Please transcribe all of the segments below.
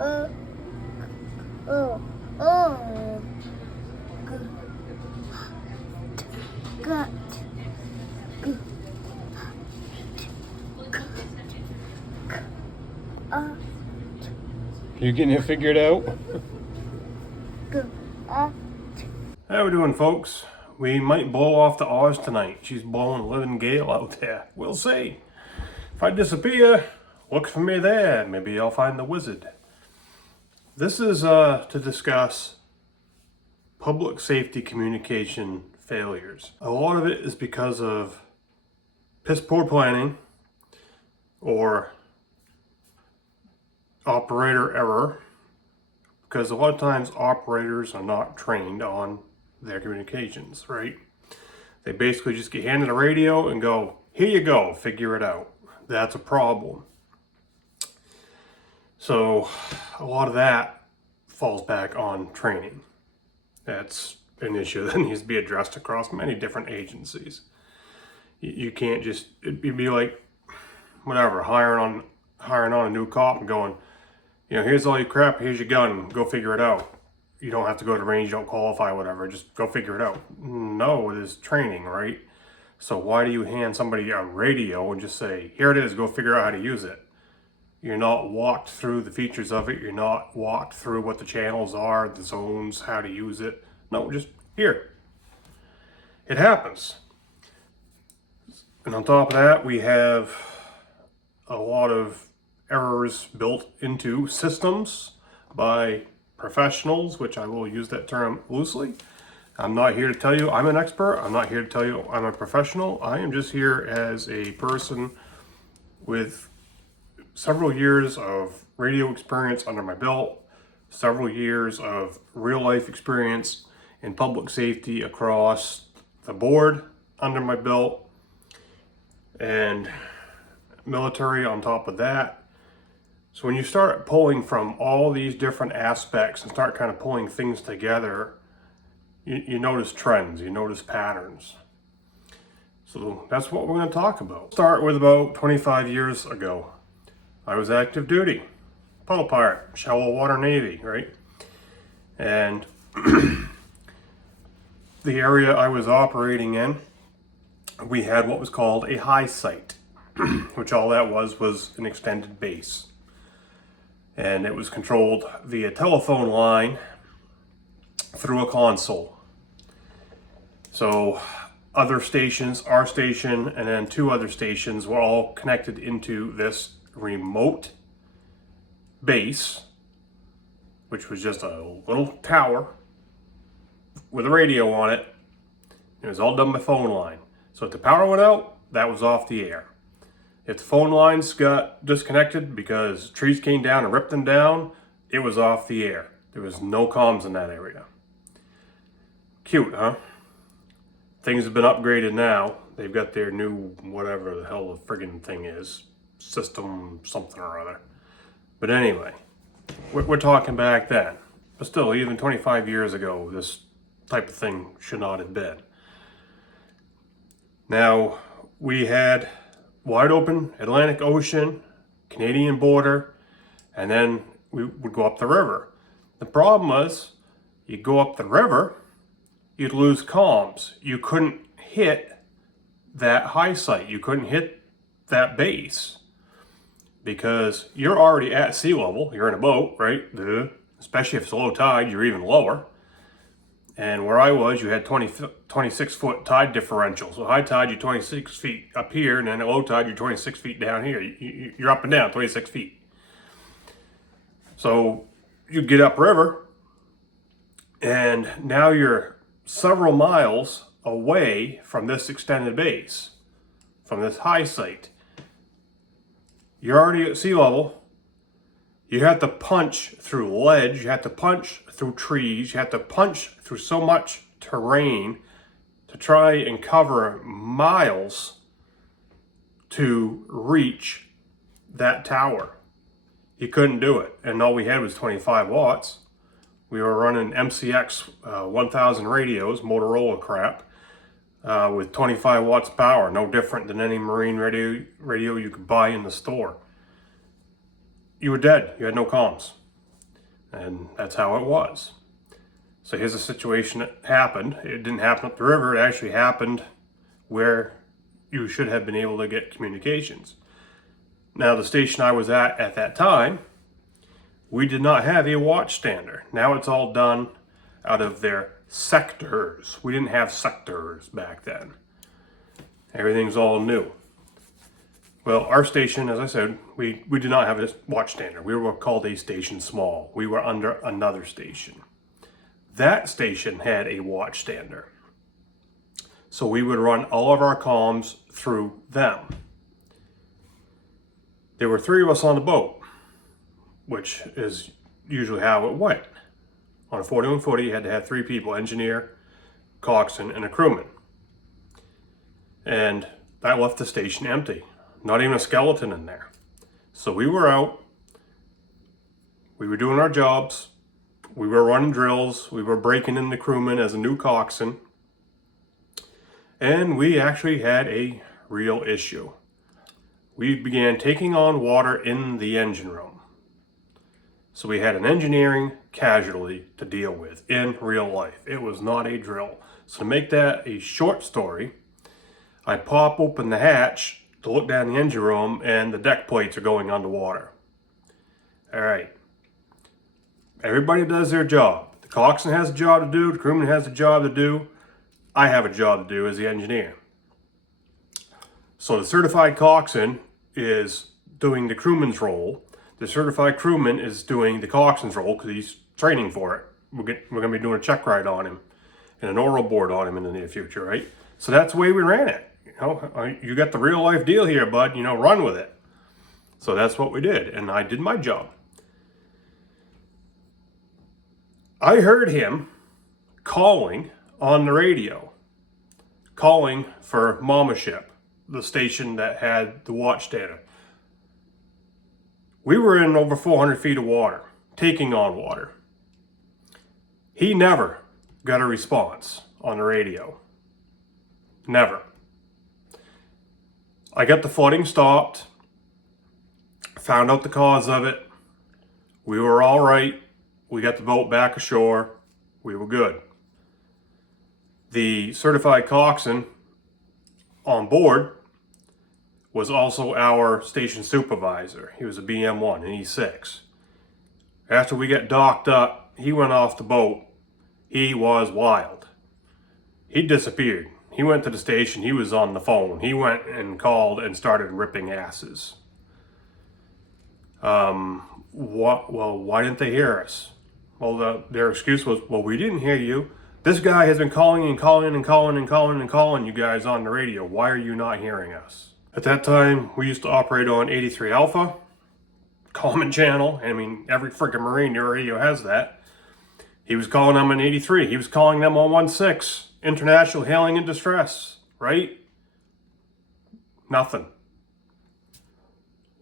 oh, oh, gut, You getting it figured out? uh, How we doing, folks? We might blow off the Oz tonight. She's blowing a living gale out there. We'll see. If I disappear, look for me there. Maybe I'll find the wizard. This is to discuss public safety communication failures. A lot of it is because of piss poor planning or operator error, because a lot of times operators are not trained on their communications, right? They basically just get handed a radio and go, here you go, figure it out. That's a problem. So a lot of that falls back on training. That's an issue that needs to be addressed across many different agencies. You can't just, it'd be like, whatever, hiring on a new cop and going, you know, here's all your crap, here's your gun, go figure it out. You don't have to go to range, you don't qualify, whatever, just go figure it out. No, it is training, right? So why do you hand somebody a radio and just say, here it is, go figure out how to use it? You're not walked through the features of it, you're not walked through what the channels are, the zones, how to use it. No, just here. It happens. And on top of that, we have a lot of errors built into systems by professionals, which I will use that term loosely. I'm not here to tell you I'm an expert. I'm not here to tell you I'm a professional. I am just here as a person with several years of radio experience under my belt, several years of real life experience in public safety across the board under my belt, and military on top of that. So when you start pulling from all these different aspects and start kind of pulling things together, you notice trends, you notice patterns. So that's what we're going to talk about. Start with about 25 years ago. I was active duty, puddle pirate, shallow water Navy, right? And the area I was operating in, we had what was called a high site, which all that was an extended base. And it was controlled via telephone line through a console. So other stations, our station, and then two other stations were all connected into this remote base, which was just a little tower with a radio on it. It was all done by phone line. So if the power went out, that was off the air. If the phone lines got disconnected because trees came down and ripped them down, it was off the air. There was no comms in that area. Cute, huh? Things have been upgraded now. They've got their new, whatever the hell the friggin' thing is, system something or other. But anyway, we're talking back then. But still, even 25 years ago, this type of thing should not have been. Now, we had wide open Atlantic Ocean, Canadian border, and then we would go up the river. The problem was, you go up the river, you'd lose comms. You couldn't hit that high site. You couldn't hit that base because you're already at sea level. You're in a boat, right? Especially if it's low tide, you're even lower. And where I was, you had 26 foot tide differential. So high tide, you're 26 feet up here, and then at low tide, you're 26 feet down here. You're up and down 26 feet. So you get upriver, and now you're several miles away from this extended base, from this high site. You're already at sea level. You have to punch through ledge, you have to punch through trees, you have to punch through so much terrain to try and cover miles to reach that tower. You couldn't do it, and all we had was 25 watts. We were running MCX 1000 radios, Motorola crap, with 25 watts power, no different than any marine radio you could buy in the store. You were dead. You had no comms. And that's how it was. So here's a situation that happened. It didn't happen up the river. It actually happened where you should have been able to get communications. Now, the station I was at that time, we did not have a watch stander. Now it's all done out of their sectors. We didn't have sectors back then. Everything's all new. Well, our station, as I said, we did not have a watch stander. We were called a station small. We were under another station. That station had a watch stander. So we would run all of our comms through them. There were 3 of us on the boat, which is usually how it went. On a 4140, you had to have 3 people, engineer, coxswain, and a crewman. And that left the station empty. Not even a skeleton in there. So we were out. We were doing our jobs. We were running drills. We were breaking in the crewman as a new coxswain. And we actually had a real issue. We began taking on water in the engine room. So we had an engineering casualty to deal with in real life. It was not a drill. So to make that a short story, I pop open the hatch to look down the engine room, and the deck plates are going underwater. All right. Everybody does their job. The coxswain has a job to do. The crewman has a job to do. I have a job to do as the engineer. So the certified coxswain is doing the crewman's role. The certified crewman is doing the coxswain's role because he's training for it. We're going to be doing a check ride on him and an oral board on him in the near future, right? So that's the way we ran it. You got the real life deal here, bud. Run with it. So that's what we did, and I did my job. I heard him calling on the radio, calling for Mama Ship, the station that had the watch stander. We were in over 400 feet of water, taking on water. He never got a response on the radio. Never. I got the flooding stopped, found out the cause of it. We were all right. We got the boat back ashore. We were good. The certified coxswain on board was also our station supervisor. He was a BM1 and E6. After we got docked up, he went off the boat. He was wild. He disappeared. He went to the station. He was on the phone. He went and called and started ripping asses. Why didn't they hear us? Well, their excuse was, well, we didn't hear you. This guy has been calling and calling and calling and calling and calling you guys on the radio. Why are you not hearing us? At that time, we used to operate on 83 Alpha, common channel. I mean, every freaking Marine radio has that. He was calling them on 83. He was calling them on 16. International hailing in distress, right? Nothing.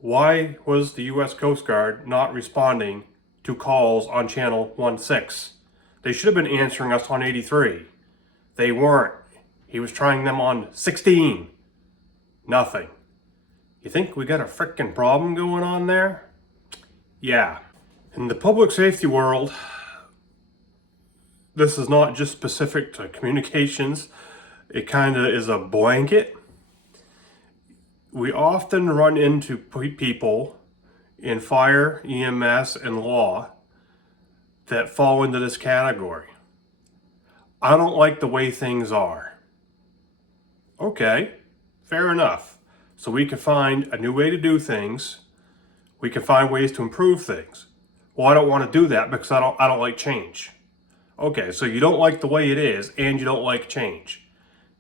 Why was the U.S. Coast Guard not responding to calls on channel 16? They should have been answering us on 83. They weren't. He was trying them on 16. Nothing. You think we got a frickin' problem going on there? Yeah. In the public safety world, this is not just specific to communications. It kind of is a blanket. We often run into people in fire, EMS, and law that fall into this category. I don't like the way things are. Okay, fair enough. So we can find a new way to do things. We can find ways to improve things. Well, I don't want to do that because I don't like change. Okay, so you don't like the way it is and you don't like change.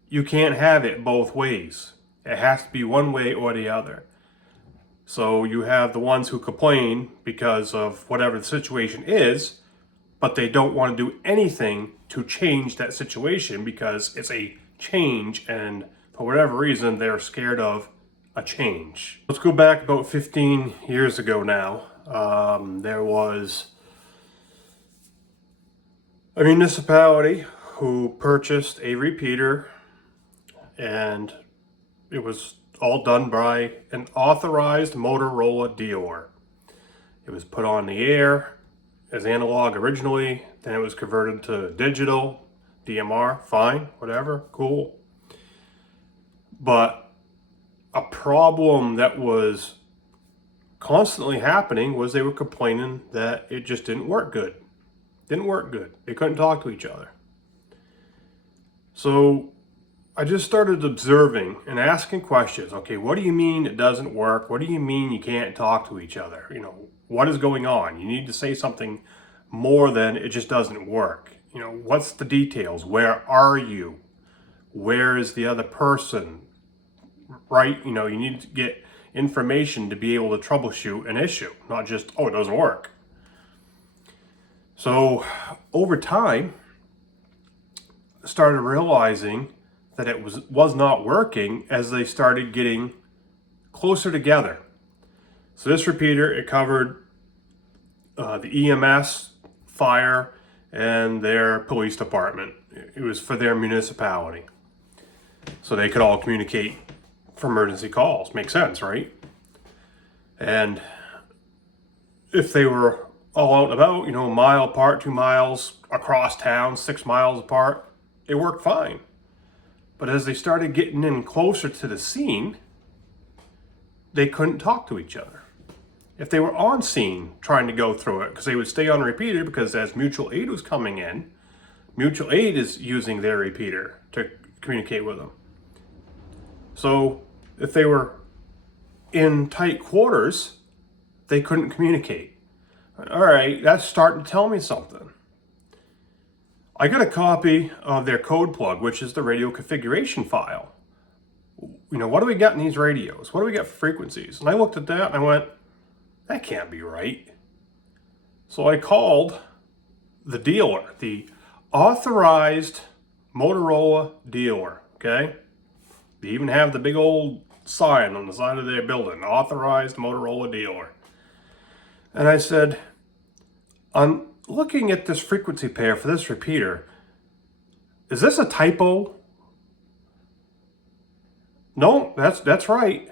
You can't have it both ways. It has to be one way or the other. So you have the ones who complain because of whatever the situation is, but they don't want to do anything to change that situation because it's a change, and for whatever reason, they're scared of a change. Let's go back about 15 years ago now. There was a municipality who purchased a repeater, and it was all done by an authorized Motorola dealer. It was put on the air. as analog originally, then it was converted to digital, DMR, fine, whatever, cool. But a problem that was constantly happening was they were complaining that it just didn't work good. Didn't work good. They couldn't talk to each other. So I just started observing and asking questions. Okay, what do you mean it doesn't work? What do you mean you can't talk to each other? You know, what is going on? You need to say something more than it just doesn't work. You know, what's the details? Where are you? Where is the other person? Right? You know, you need to get information to be able to troubleshoot an issue, not just, oh, it doesn't work. So over time, I started realizing that it was not working as they started getting closer together. So this repeater, it covered the EMS, fire, and their police department. It was for their municipality. So they could all communicate for emergency calls. Makes sense, right? And if they were all out and about, you know, a mile apart, 2 miles across town, 6 miles apart, it worked fine. But as they started getting in closer to the scene, they couldn't talk to each other. If they were on scene trying to go through it, because they would stay on repeater, because as mutual aid was coming in, mutual aid is using their repeater to communicate with them. So if they were in tight quarters, they couldn't communicate. All right, that's starting to tell me something. I got a copy of their code plug, which is the radio configuration file. You know, what do we got in these radios? What do we got for frequencies? And I looked at that and I went, that can't be right. So I called the dealer, the authorized Motorola dealer, okay? They even have the big old sign on the side of their building, authorized Motorola dealer. And I said, I'm looking at this frequency pair for this repeater. Is this a typo? No, that's right.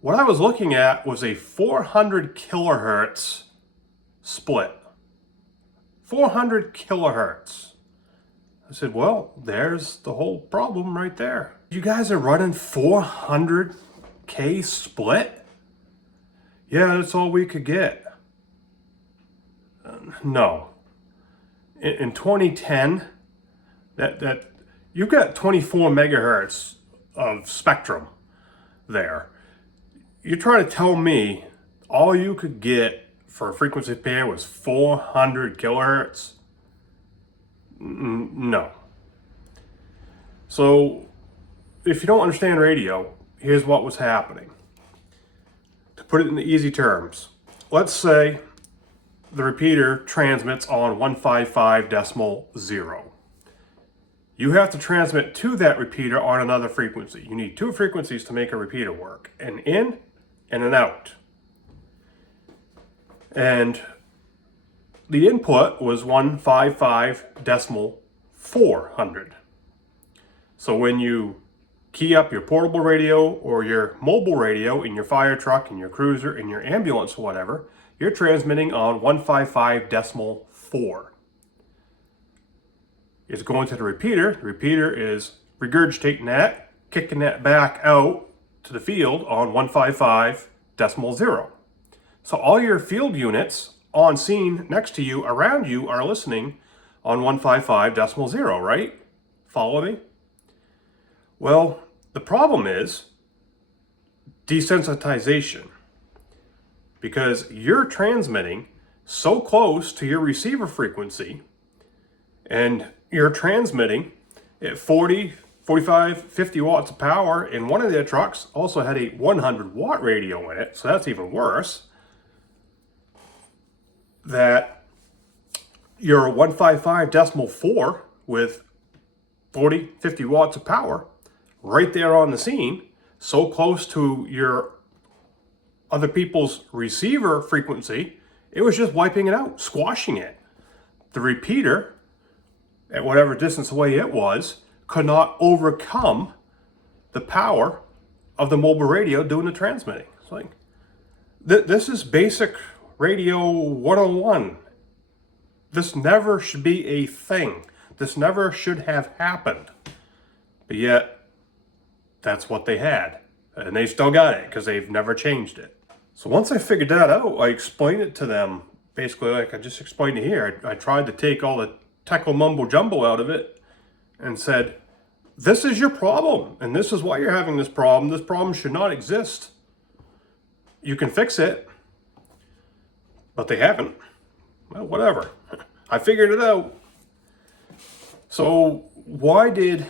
What I was looking at was a 400 kilohertz split. 400 kilohertz. I said, well, there's the whole problem right there. You guys are running 400K split? Yeah, that's all we could get. No. In 2010, that you've got 24 megahertz of spectrum there. You're trying to tell me all you could get for a frequency pair was 400 kilohertz? No. So, if you don't understand radio, here's what was happening. To put it in easy terms, let's say the repeater transmits on 155.0. You have to transmit to that repeater on another frequency. You need 2 frequencies to make a repeater work, an in and an out. And the input was 155.400. So when you key up your portable radio or your mobile radio in your fire truck, in your cruiser, in your ambulance or whatever, you're transmitting on 155.4. It's going to the repeater. The repeater is regurgitating that, kicking that back out to the field on 155.0. So all your field units on scene next to you, around you, are listening on 155.0, right? Follow me? Well, the problem is desensitization, because you're transmitting so close to your receiver frequency, and you're transmitting at 40, 45, 50 watts of power, and one of their trucks also had a 100 watt radio in it, so that's even worse, that your 155.4 with 40, 50 watts of power right there on the scene, so close to your other people's receiver frequency, it was just wiping it out, squashing it. The repeater, at whatever distance away it was, could not overcome the power of the mobile radio doing the transmitting. It's like, this is basic radio 101 This never should be a thing. This never should have happened. But yet, that's what they had. And they still got it because they've never changed it. So once I figured that out, I explained it to them basically like I just explained it here. I tried to take all the technical mumbo jumbo out of it and said, this is your problem, and this is why you're having this problem. This problem should not exist. You can fix it, but they haven't. Well, whatever. I figured it out. So why did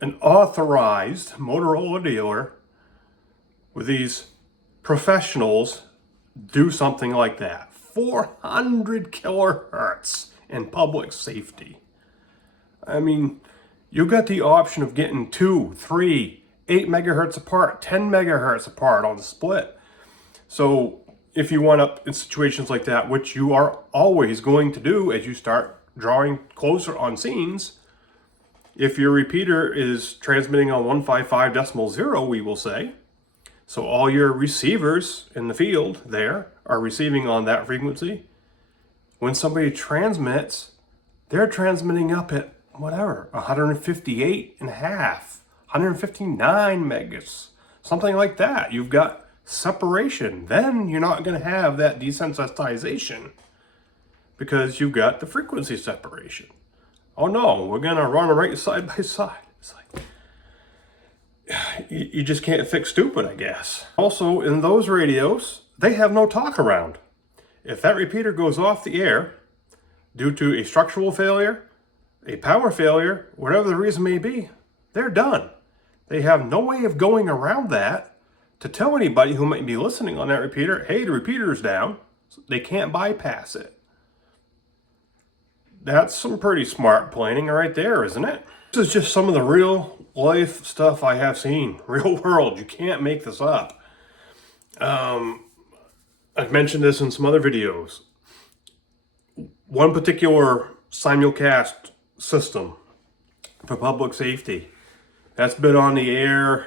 an authorized Motorola dealer with these professionals do something like that? 400 kilohertz in public safety. I mean, you got the option of getting 2, 3, 8 megahertz apart, 10 megahertz apart on the split. So if you wind up in situations like that, which you are always going to do as you start drawing closer on scenes, if your repeater is transmitting on 155.0, we will say, so all your receivers in the field there are receiving on that frequency. When somebody transmits, they're transmitting up at whatever, 158 and a half, 159 megas, something like that. You've got separation. Then you're not going to have that desensitization because you've got the frequency separation. Oh no, we're going to run right side by side. It's like, you just can't fix stupid, I guess. Also, in those radios, they have no talk around. If that repeater goes off the air due to a structural failure, a power failure, whatever the reason may be, they're done. They have no way of going around that to tell anybody who might be listening on that repeater, hey, the repeater's down. They can't bypass it. That's some pretty smart planning right there, isn't it? This is just some of the real life stuff I have seen. Real world. You can't make this up. I've mentioned this in some other videos. One particular simulcast system for public safety that's been on the air,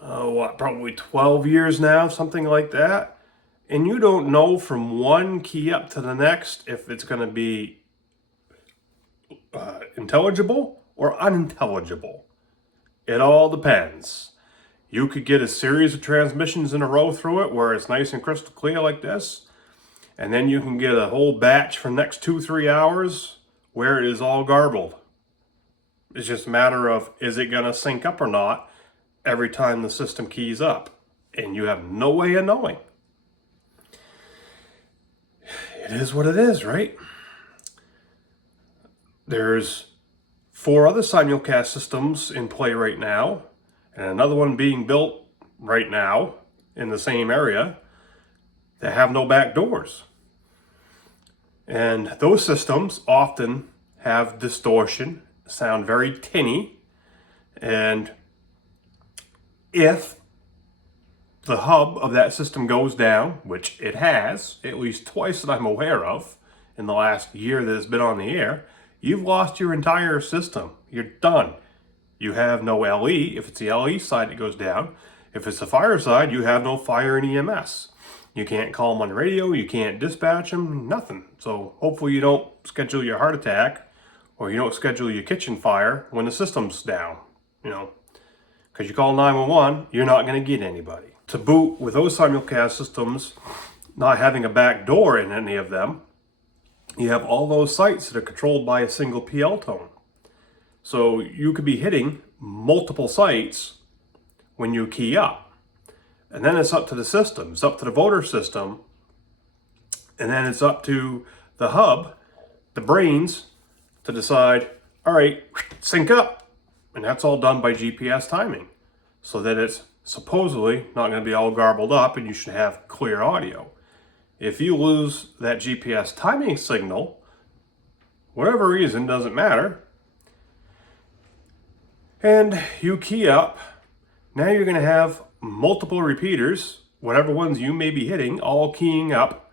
probably 12 years now, something like that. And you don't know from one key up to the next if it's going to be intelligible or unintelligible. It all depends. You could get a series of transmissions in a row through it where it's nice and crystal clear like this, and then you can get a whole batch for the next 2-3 hours where it is all garbled. It's just a matter of, is it going to sync up or not every time the system keys up? And you have no way of knowing. It is what it is, right? There's 4 other simulcast systems in play right now, and another one being built right now in the same area that have no back doors. And those systems often have distortion, sound very tinny, and if the hub of that system goes down, which it has, at least twice that I'm aware of in the last year that it's been on the air, you've lost your entire system. You're done. You have no LE. If it's the LE side that goes down, if it's the fire side, you have no fire and EMS. You can't call them on the radio, you can't dispatch them, nothing. So hopefully you don't schedule your heart attack or you don't schedule your kitchen fire when the system's down, because you call 911, you're not going to get anybody. To boot, with those simulcast systems not having a back door in any of them, you have all those sites that are controlled by a single PL tone. So you could be hitting multiple sites when you key up. And then it's up to the system. It's up to the voter system. And then it's up to the hub, the brains, to decide, all right, sync up. And that's all done by GPS timing. So that it's supposedly not going to be all garbled up and you should have clear audio. If you lose that GPS timing signal, whatever reason, doesn't matter, and you key up, now you're going to have multiple repeaters, whatever ones you may be hitting, all keying up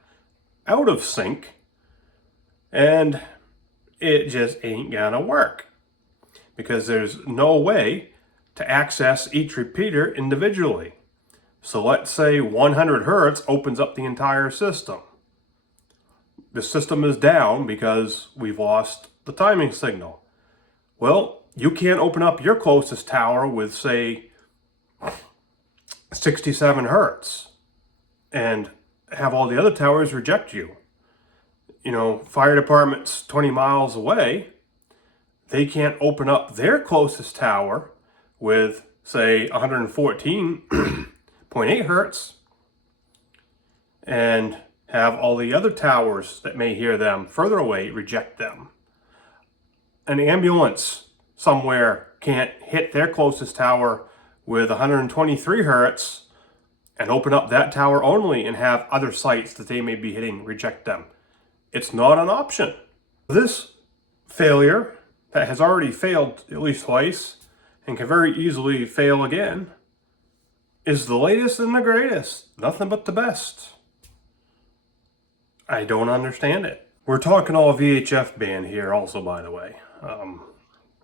out of sync, and it just ain't going to work because there's no way to access each repeater individually. So let's say 100 hertz opens up the entire system. the system is down because we've lost the timing signal. Well, you can't open up your closest tower with, say, 67 hertz and have all the other towers reject you. You know, fire department's 20 miles away. They can't open up their closest tower with, say, 114.8 hertz and have all the other towers that may hear them further away reject them. An ambulance somewhere can't hit their closest tower with 123 hertz and open up that tower only and have other sites that they may be hitting reject them. It's not an option. This failure that has already failed at least twice and can very easily fail again is the latest and the greatest. Nothing but the best. I don't understand it. We're talking all VHF band here also, by the way.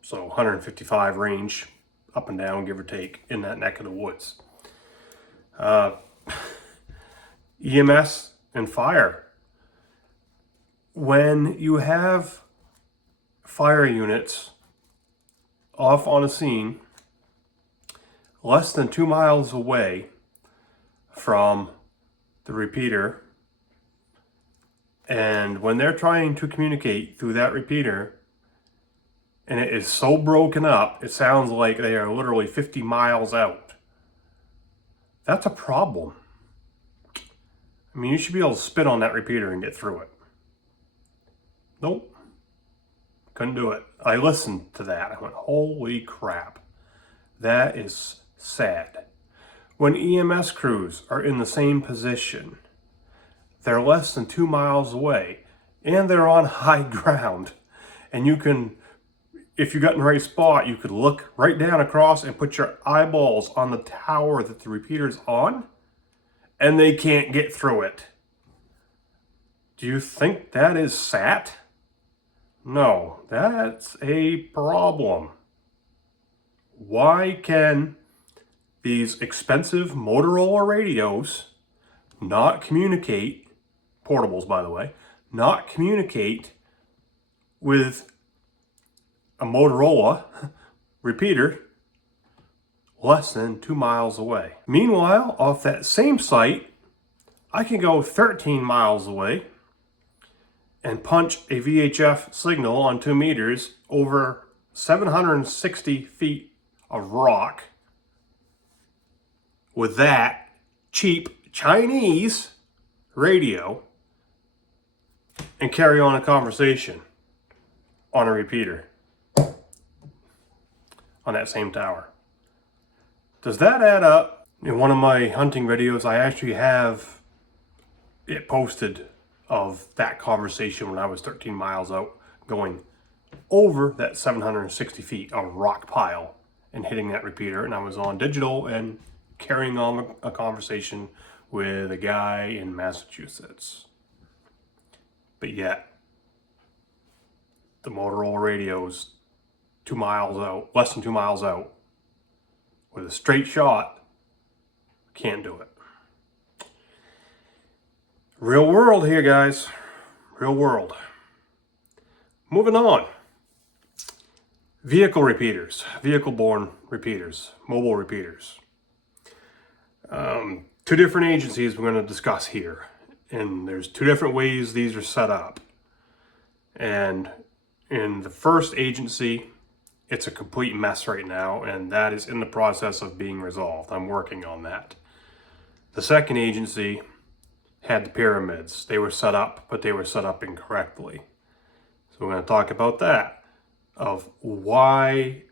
So 155 range, up and down, give or take, in that neck of the woods. EMS and fire. When you have fire units off on a scene less than 2 miles away from the repeater, and when they're trying to communicate through that repeater and it is so broken up, it sounds like they are literally 50 miles out. That's a problem. I mean, you should be able to spit on that repeater and get through it. Nope. Couldn't do it. I listened to that. I went, holy crap. That is sad. When EMS crews are in the same position, they're less than 2 miles away, and they're on high ground. And you can, if you got in the right spot, you could look right down across and put your eyeballs on the tower that the repeater's on, and they can't get through it. Do you think that is SAT? No, that's a problem. Why can these expensive Motorola radios not communicate, portables by the way, not communicate with a Motorola repeater less than 2 miles away? Meanwhile, off that same site, I can go 13 miles away and punch a VHF signal on 2 meters over 760 feet of rock with that cheap Chinese radio and carry on a conversation on a repeater on that same tower. Does that add up? In one of my hunting videos, I actually have it posted of that conversation when I was 13 miles out going over that 760 feet of rock pile and hitting that repeater, and I was on digital and carrying on a conversation with a guy in Massachusetts. But yet, the Motorola radio's 2 miles out, less than 2 miles out, with a straight shot, can't do it. Real world here, guys. Real world. Moving on. Vehicle repeaters, vehicle-borne repeaters, mobile repeaters. 2 different agencies we're going to discuss here. And there's 2 different ways these are set up. And in the first agency, it's a complete mess right now, and that is in the process of being resolved. I'm working on that. The second agency had the pyramids. They were set up, but they were set up incorrectly. So we're going to talk about that, of why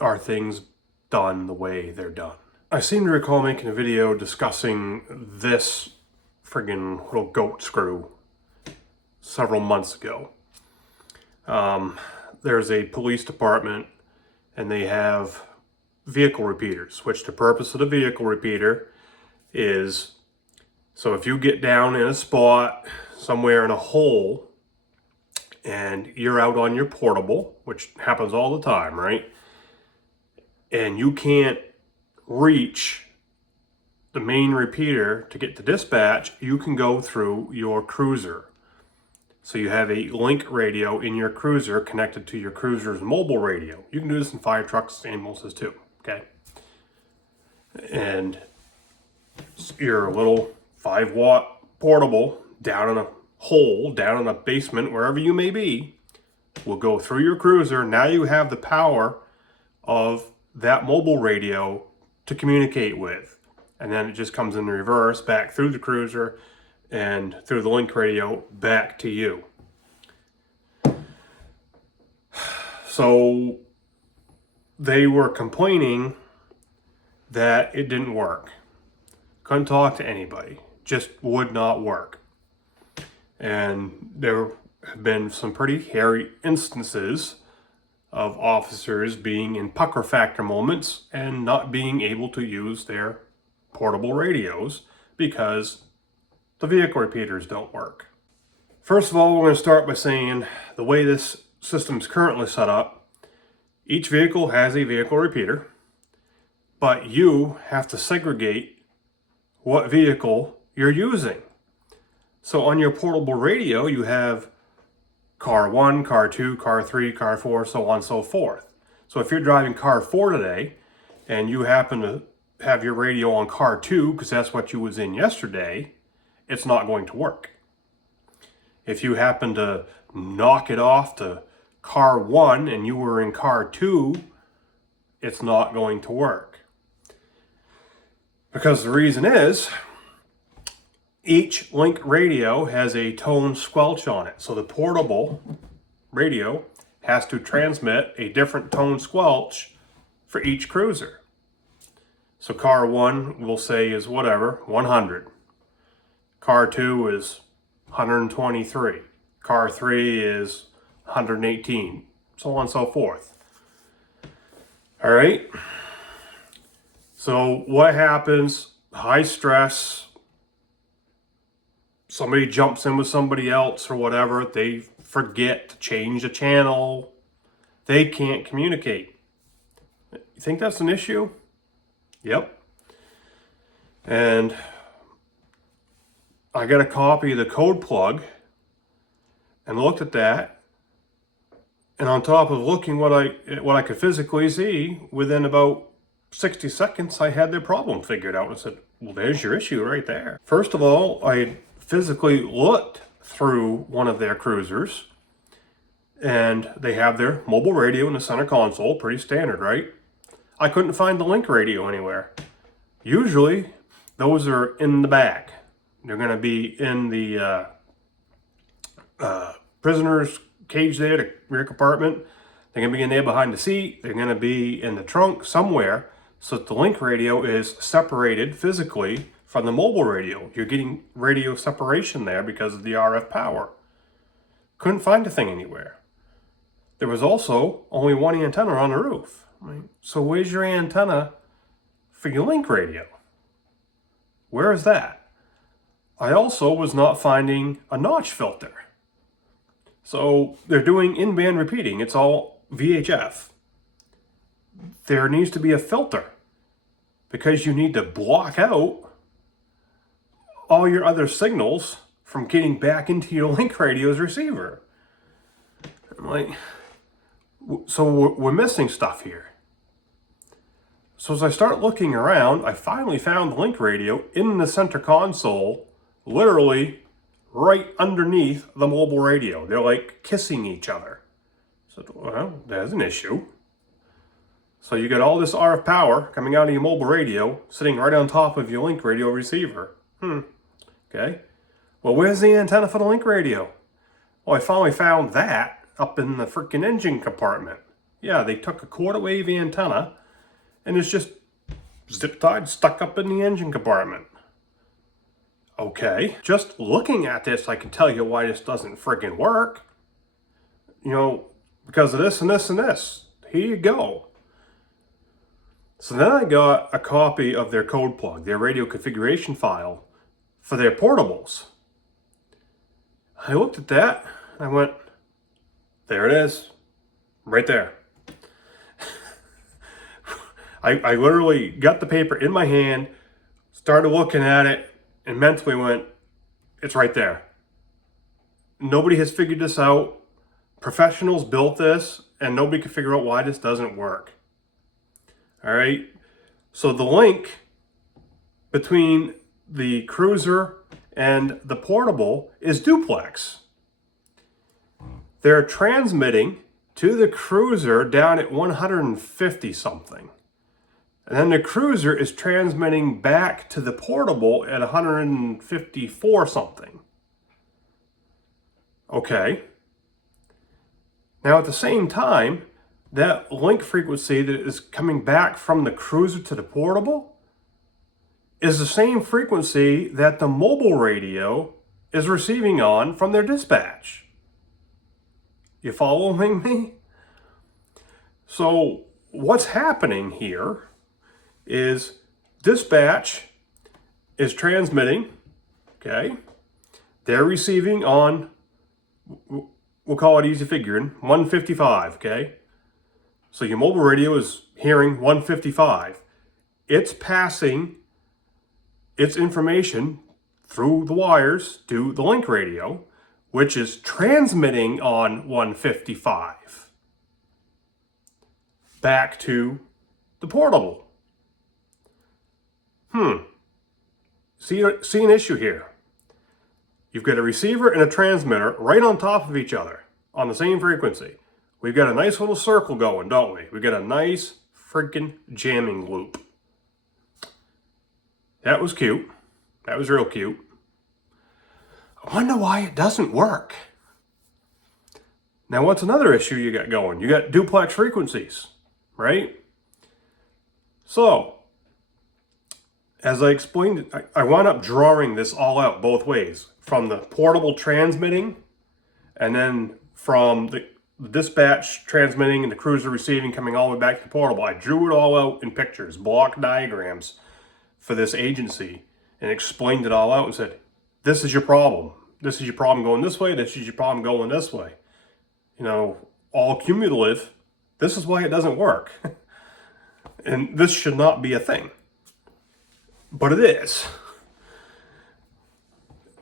are things done the way they're done. I seem to recall making a video discussing this friggin' little goat screw several months ago. There's a police department and they have vehicle repeaters, which the purpose of the vehicle repeater is, so if you get down in a spot somewhere in a hole and you're out on your portable, which happens all the time, right? And you can't reach the main repeater to get to dispatch, you can go through your cruiser. So you have a link radio in your cruiser connected to your cruiser's mobile radio. You can do this in fire trucks, ambulances too, okay? And your little 5-watt portable down in a hole, down in a basement, wherever you may be, will go through your cruiser. Now you have the power of that mobile radio to communicate with. And then it just comes in reverse back through the cruiser and through the link radio back to you. So they were complaining that it didn't work. Couldn't talk to anybody. Just would not work. And there have been some pretty hairy instances of officers being in pucker factor moments and not being able to use their portable radios because the vehicle repeaters don't work. First of all, we're going to start by saying the way this system is currently set up, each vehicle has a vehicle repeater, but you have to segregate what vehicle you're using. So on your portable radio, you have car 1, car 2, car 3, car 4, so on and so forth. So if you're driving car 4 today and you happen to have your radio on car 2 because that's what you was in yesterday, it's not going to work. If you happen to knock it off to car 1 and you were in car 2, it's not going to work. Because the reason is, each link radio has a tone squelch on it. So the portable radio has to transmit a different tone squelch for each cruiser. So car 1 we'll say is whatever, 100. Car 2 is 123. Car 3 is 118. So on and so forth. All right. So what happens? High stress. Somebody jumps in with somebody else or whatever. They forget to change the channel. They can't communicate. You think that's an issue? Yep. And I got a copy of the code plug and looked at that. And on top of looking what I could physically see, within about 60 seconds, I had their problem figured out. I said, well, there's your issue right there. First of all, I physically looked through one of their cruisers, and they have their mobile radio in the center console, pretty standard, right? I couldn't find the link radio anywhere. Usually, those are in the back. They're going to be in the prisoner's cage there, the rear compartment. They're going to be in there behind the seat. They're going to be in the trunk somewhere, so that the link radio is separated physically from the mobile radio. You're getting radio separation there because of the RF power. Couldn't find a thing anywhere. There was also only one antenna on the roof. Right? So where's your antenna for your link radio? Where is that? I also was not finding a notch filter. So they're doing in-band repeating. It's all VHF. There needs to be a filter because you need to block out all your other signals from getting back into your link radio's receiver. I'm like, so we're missing stuff here. So as I start looking around, I finally found the link radio in the center console, literally right underneath the mobile radio. They're like kissing each other. So, well, there's an issue. So you got all this RF power coming out of your mobile radio, sitting right on top of your link radio receiver. Okay. Well, where's the antenna for the link radio? Well, I finally found that up in the freaking engine compartment. Yeah, they took a quarter wave antenna and it's just zip tied, stuck up in the engine compartment. Okay. Just looking at this, I can tell you why this doesn't freaking work. You know, because of this and this and this. Here you go. So then I got a copy of their code plug, their radio configuration file for their portables. I looked at that and I went, there it is, right there. I literally got the paper in my hand, started looking at it, and mentally went, it's right there. nobody has figured this out. Professionals built this, and nobody can figure out why this doesn't work. All right. So the link between the cruiser and the portable is duplex. They're transmitting to the cruiser down at 150 something. And then the cruiser is transmitting back to the portable at 154 something. Okay. Now at the same time, that link frequency that is coming back from the cruiser to the portable is the same frequency that the mobile radio is receiving on from their dispatch. You following me? So what's happening here is dispatch is transmitting, okay? They're receiving on, we'll call it easy figuring, 155, okay? So your mobile radio is hearing 155. It's passing its information through the wires to the link radio, which is transmitting on 155 back to the portable. See an issue here. You've got a receiver and a transmitter right on top of each other on the same frequency. We've got a nice little circle going, don't we? We've got a nice freaking jamming loop. That was cute. That was real cute. I wonder why it doesn't work. Now, what's another issue you got going? You got duplex frequencies, right? So, as I explained, I wound up drawing this all out both ways. From the portable transmitting, and then from the dispatch transmitting and the cruiser receiving, coming all the way back to the portable. I drew it all out in pictures, block diagrams for this agency, and explained it all out and said, this is your problem. This is your problem going this way. This is your problem going this way. You know, all cumulative. This is why it doesn't work. And this should not be a thing. But it is.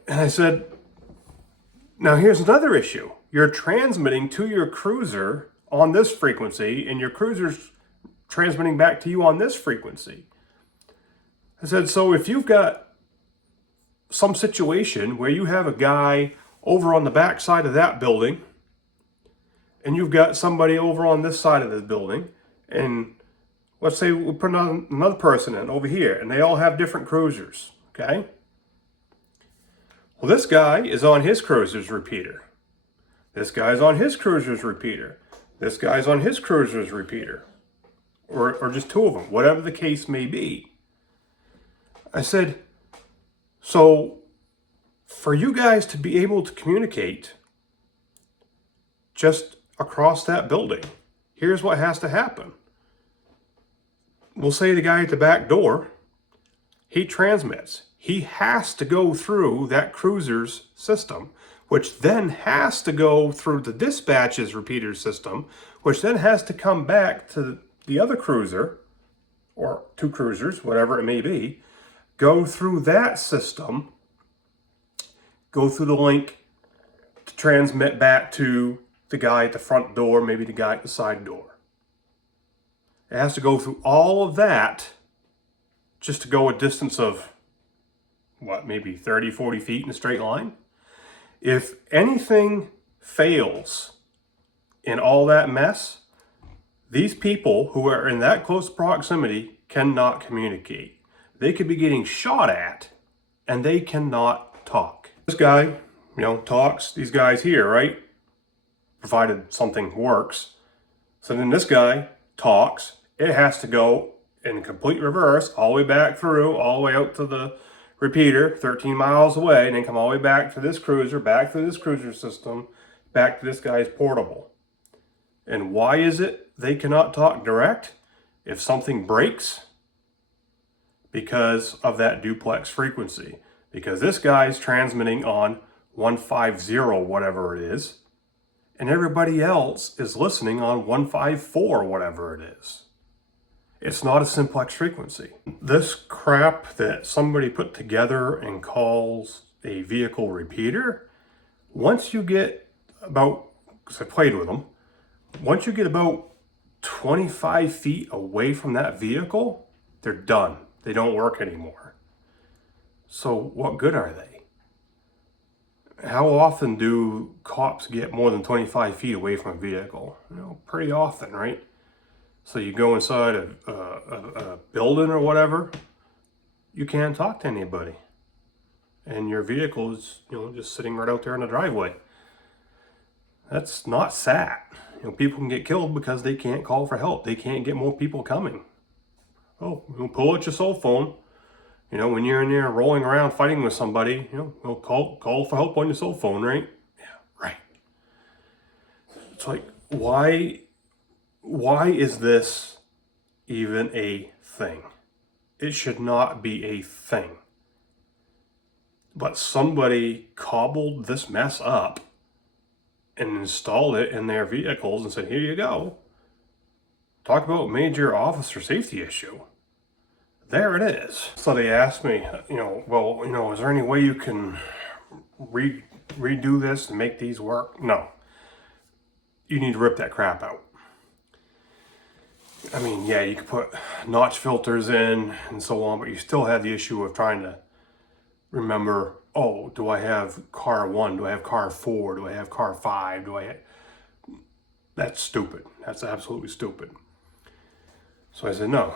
And I said, now here's another issue. You're transmitting to your cruiser on this frequency, and your cruiser's transmitting back to you on this frequency. I said, so if you've got some situation where you have a guy over on the back side of that building, and you've got somebody over on this side of the building, and let's say we put another person in over here, and they all have different cruisers, okay? Well, this guy is on his cruiser's repeater. This guy's on his cruiser's repeater. This guy's on his cruiser's repeater. Or just two of them, whatever the case may be. I said, so for you guys to be able to communicate just across that building, here's what has to happen. We'll say the guy at the back door, he transmits. He has to go through that cruiser's system, which then has to go through the dispatch's repeater system, which then has to come back to the other cruiser, or two cruisers, whatever it may be, go through that system, go through the link to transmit back to the guy at the front door, maybe the guy at the side door. It has to go through all of that just to go a distance of, what, maybe 30, 40 feet in a straight line? If anything fails in all that mess, these people who are in that close proximity cannot communicate. They could be getting shot at, and they cannot talk. This guy, talks. These guys here, right? Provided something works. So then this guy talks. It has to go in complete reverse, all the way back through, all the way out to the repeater, 13 miles away, and then come all the way back to this cruiser, back to this cruiser system, back to this guy's portable. And why is it they cannot talk direct? If something breaks, because of that duplex frequency. Because this guy's transmitting on 150, whatever it is, and everybody else is listening on 154, whatever it is. It's not a simplex frequency. This crap that somebody put together and calls a vehicle repeater, Once you get about, because I played with them, once you get about 25 feet away from that vehicle, they're done. They don't work anymore. So what good are they? How often do cops get more than 25 feet away from a vehicle? Pretty often, right? So you go inside a building or whatever, you can't talk to anybody. And your vehicle is, just sitting right out there in the driveway. That's not SAT. People can get killed because they can't call for help. They can't get more people coming. Oh, pull out your cell phone. When you're in there rolling around fighting with somebody, call for help on your cell phone, right? Yeah, right. It's like, why is this even a thing? It should not be a thing. But somebody cobbled this mess up and installed it in their vehicles and said, here you go. Talk about major officer safety issue. There it is. So they asked me, is there any way you can redo this and make these work? No. You need to rip that crap out. I mean, yeah, you can put notch filters in and so on, but you still have the issue of trying to remember, oh, do I have car 1? Do I have car 4? Do I have car 5? That's stupid. That's absolutely stupid. So I said, no.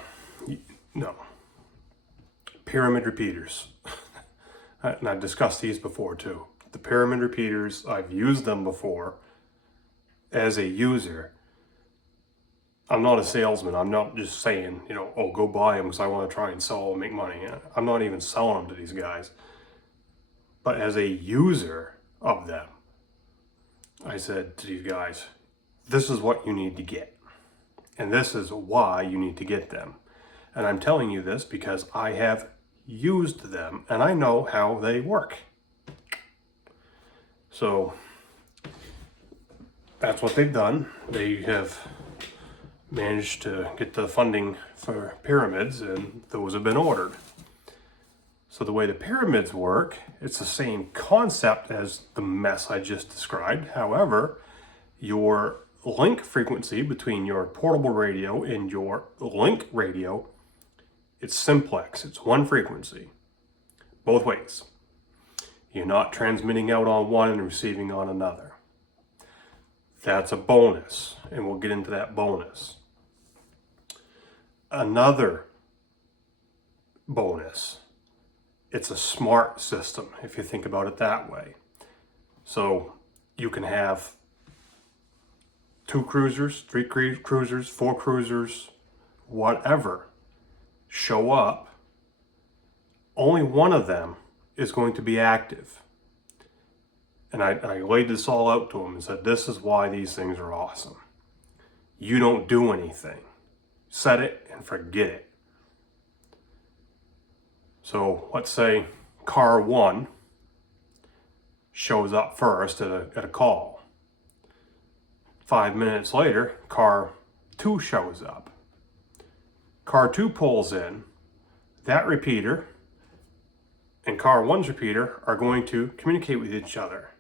Pyramid repeaters. And I've discussed these before too. The pyramid repeaters, I've used them before as a user. I'm not a salesman. I'm not just saying, go buy them because I want to try and sell and make money. I'm not even selling them to these guys. But as a user of them, I said to these guys, this is what you need to get. And this is why you need to get them. And I'm telling you this because I have used them and I know how they work. So that's what they've done. They have managed to get the funding for pyramids, and those have been ordered. So the way the pyramids work, it's the same concept as the mess I just described. However, your link frequency between your portable radio and your link radio, it's simplex. It's one frequency, both ways. You're not transmitting out on one and receiving on another. That's a bonus, and we'll get into that bonus. Another bonus, it's a smart system, if you think about it that way. So you can have 2 cruisers, 3 cruisers, 4 cruisers, whatever, show up. Only one of them is going to be active. And I laid this all out to him and said, this is why these things are awesome. You don't do anything. Set it and forget it. So let's say car 1 shows up first at a call. 5 minutes later, car 2 shows up. Car 2 pulls in. That repeater and car 1's repeater are going to communicate with each other.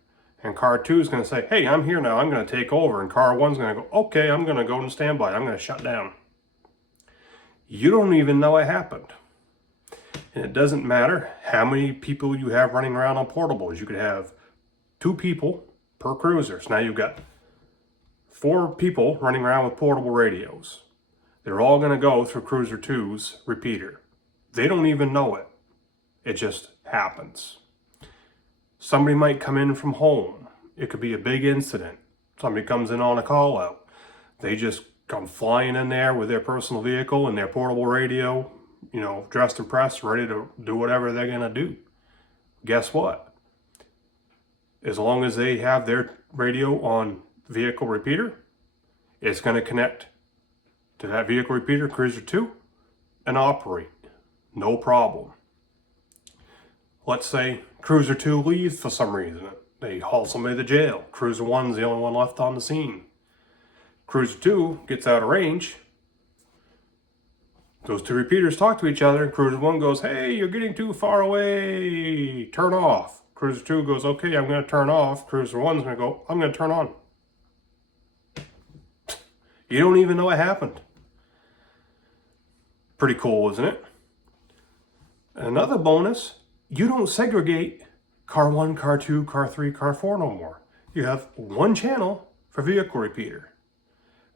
And car 2 is going to say, hey, I'm here now, I'm going to take over. And car 1's going to go, okay, I'm going to go and standby. I'm going to shut down. You don't even know it happened. And it doesn't matter how many people you have running around on portables. You could have 2 people per cruiser. So now you've got 4 people running around with portable radios. They're all going to go through Cruiser 2's repeater. They don't even know it. It just happens. Somebody might come in from home. It could be a big incident. Somebody comes in on a call out. They just come flying in there with their personal vehicle and their portable radio, dressed and pressed, ready to do whatever they're going to do. Guess what? As long as they have their radio on vehicle repeater, it's going to connect to that vehicle repeater, Cruiser 2, and operate. No problem. Let's say Cruiser 2 leaves for some reason. They haul somebody to jail. Cruiser 1's the only one left on the scene. Cruiser 2 gets out of range. Those 2 repeaters talk to each other. Cruiser 1 goes, hey, you're getting too far away. Turn off. Cruiser 2 goes, okay, I'm going to turn off. Cruiser 1's going to go, I'm going to turn on. You don't even know what happened. Pretty cool, isn't it? Another bonus, you don't segregate car 1, car 2, car 3, car 4 no more. You have one channel for vehicle repeater.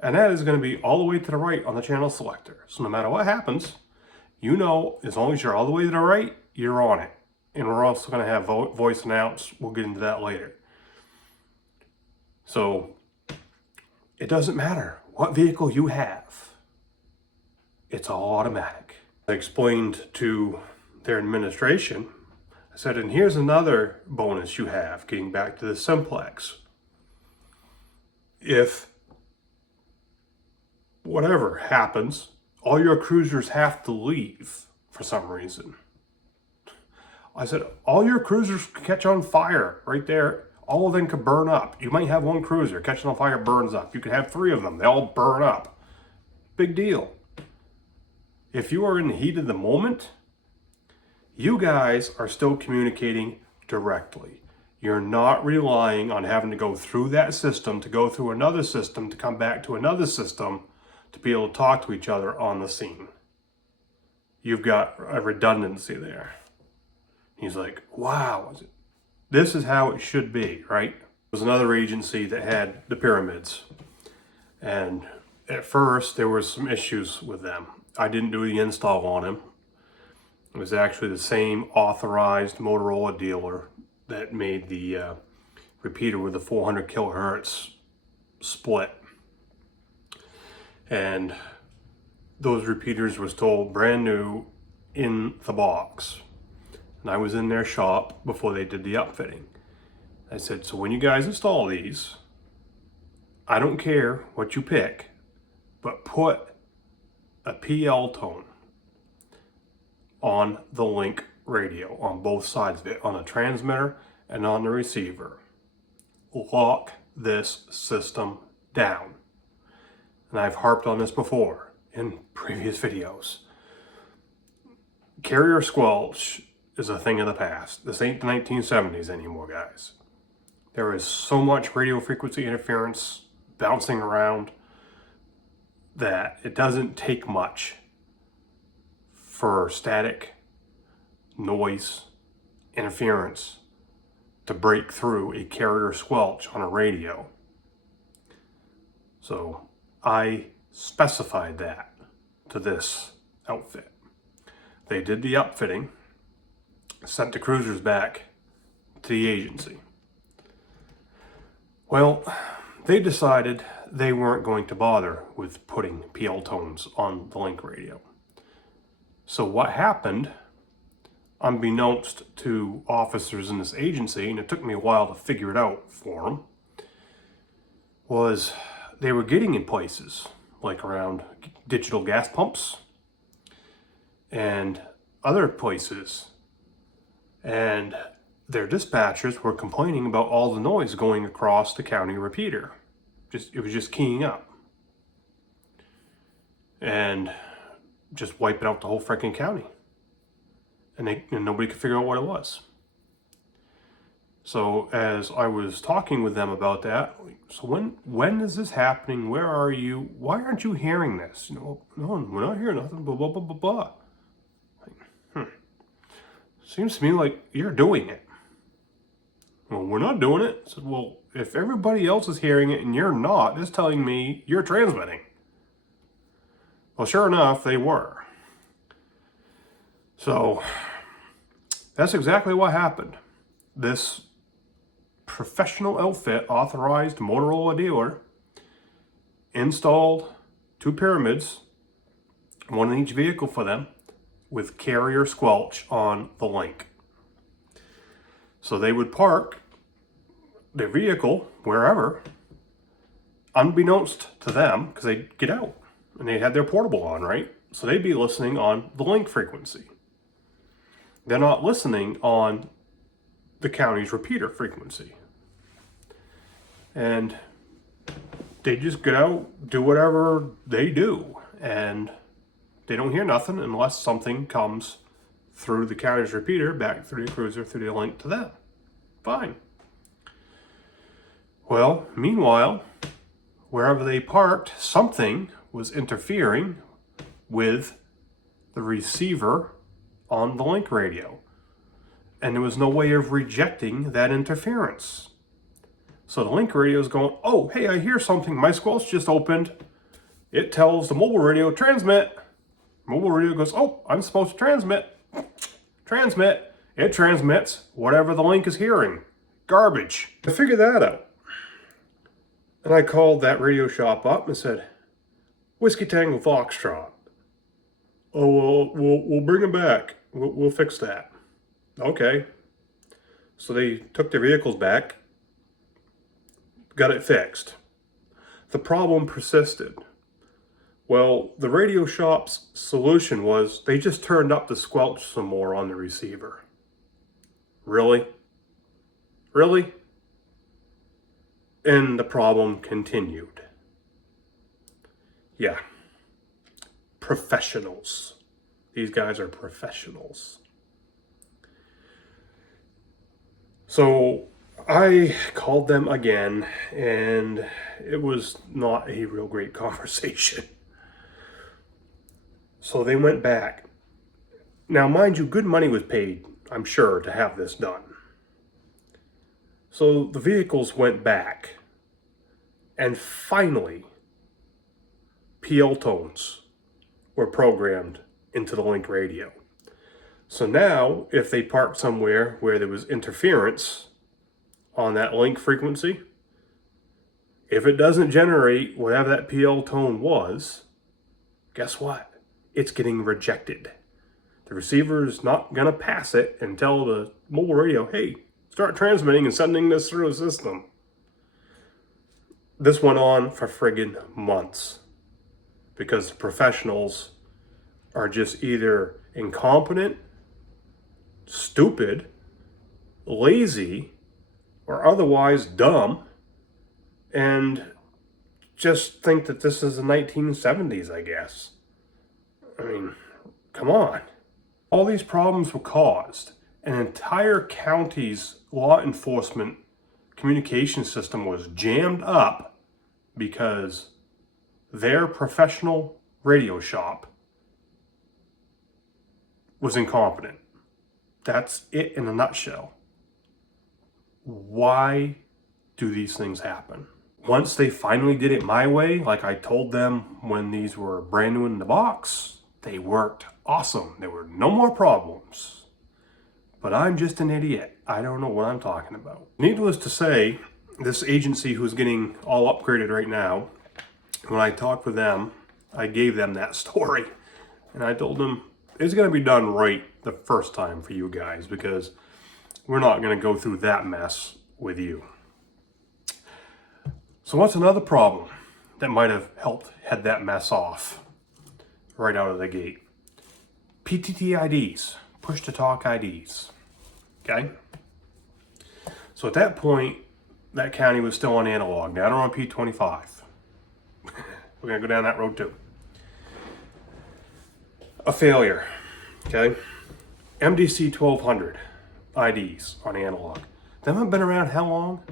And that is going to be all the way to the right on the channel selector. So no matter what happens, you know, as long as you're all the way to the right, you're on it. And we're also going to have voice announce. We'll get into that later. So it doesn't matter what vehicle you have. It's all automatic. I explained to their administration, I said, and here's another bonus you have, getting back to the simplex. If whatever happens, all your cruisers have to leave for some reason. I said, all your cruisers catch on fire right there. All of them could burn up. You might have one cruiser catching on fire, burns up. You could have 3 of them. They all burn up. Big deal. If you are in the heat of the moment, you guys are still communicating directly. You're not relying on having to go through that system, to go through another system, to come back to another system, to be able to talk to each other on the scene. You've got a redundancy there. He's like, wow, this is how it should be, right? There was another agency that had the pyramids. And at first, there were some issues with them. I didn't do the install on them. It was actually the same authorized Motorola dealer that made the repeater with the 400 kilohertz split. And those repeaters was told brand new in the box. And I was in their shop before they did the upfitting. I said, so when you guys install these, I don't care what you pick, but put a PL tone on the link radio on both sides of it, on the transmitter and on the receiver. Lock this system down. And I've harped on this before in previous videos. Carrier squelch is a thing of the past. This ain't the 1970s anymore, guys. There is so much radio frequency interference bouncing around that it doesn't take much for static noise interference to break through a carrier squelch on a radio. So I specified that to this outfit. They did the upfitting, sent the cruisers back to the agency. Well, they decided they weren't going to bother with putting PL tones on the link radio. So what happened, unbeknownst to officers in this agency, and it took me a while to figure it out for them, was they were getting in places like around digital gas pumps and other places, and their dispatchers were complaining about all the noise going across the county repeater. It was just keying up and just wiping out the whole freaking county, and nobody could figure out what it was. So as I was talking with them about that, so when is this happening? Where are you? Why aren't you hearing this? No, we're not hearing nothing. Blah blah blah blah blah. Seems to me like you're doing it. Well, we're not doing it. I said, well, if everybody else is hearing it and you're not, it's telling me you're transmitting. Well, sure enough, they were. So that's exactly what happened. This professional outfit, authorized Motorola dealer, installed 2 pyramids, one in each vehicle for them, with carrier squelch on the link. So they would park their vehicle wherever, unbeknownst to them, because they'd get out and they had their portable on, right? So they'd be listening on the link frequency. They're not listening on the county's repeater frequency. And they just get out, do whatever they do, and they don't hear nothing unless something comes through the county's repeater back through the cruiser, through the link to them. Fine. Well, meanwhile, wherever they parked, something was interfering with the receiver on the link radio. And there was no way of rejecting that interference. So the link radio is going, oh, hey, I hear something. My squelch just opened. It tells the mobile radio, transmit. Mobile radio goes, oh, I'm supposed to transmit. Transmit. It transmits whatever the link is hearing. Garbage. I figured that out. And I called that radio shop up and said, Whiskey Tango Foxtrot. Oh, we'll bring them back. We'll fix that. Okay. So they took their vehicles back, got it fixed. The problem persisted. Well, the radio shop's solution was they just turned up the squelch some more on the receiver. Really? Really? And the problem continued. Yeah. Professionals. These guys are professionals. So I called them again, and it was not a real great conversation. So they went back. Now, mind you, good money was paid, I'm sure, to have this done. So the vehicles went back, and finally, PL tones were programmed into the link radio. So now, if they parked somewhere where there was interference on that link frequency, if it doesn't generate whatever that PL tone was, guess what? It's getting rejected. The receiver is not going to pass it and tell the mobile radio, hey, start transmitting and sending this through the system. This went on for friggin' months because the professionals are just either incompetent, stupid, lazy, or otherwise dumb, and just think that this is the 1970s, I guess. I mean, come on. All these problems were caused. An entire county's law enforcement communication system was jammed up because their professional radio shop was incompetent. That's it in a nutshell. Why do these things happen? Once they finally did it my way, like I told them when these were brand new in the box, they worked awesome. There were no more problems. But I'm just an idiot. I don't know what I'm talking about. Needless to say, this agency who's getting all upgraded right now, when I talked with them, I gave them that story. And I told them, it's going to be done right the first time for you guys, because we're not going to go through that mess with you. So what's another problem that might have helped head that mess off right out of the gate? PTT IDs, push-to-talk IDs, okay? So at that point, that county was still on analog. Now they're on P25. We're gonna go down that road too. A failure, okay? MDC 1200 IDs on analog. They haven't been around how long?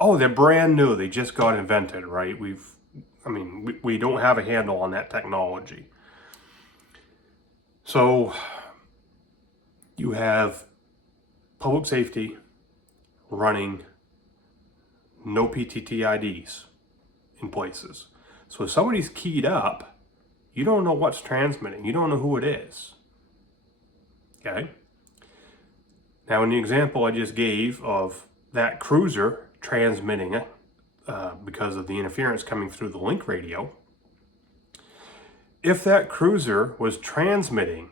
Oh, they're brand new. They just got invented, right? We don't have a handle on that technology. So you have public safety running no PTT IDs in places. So if somebody's keyed up, you don't know what's transmitting. You don't know who it is. Okay? Now in the example I just gave of that cruiser transmitting it because of the interference coming through the link radio, if that cruiser was transmitting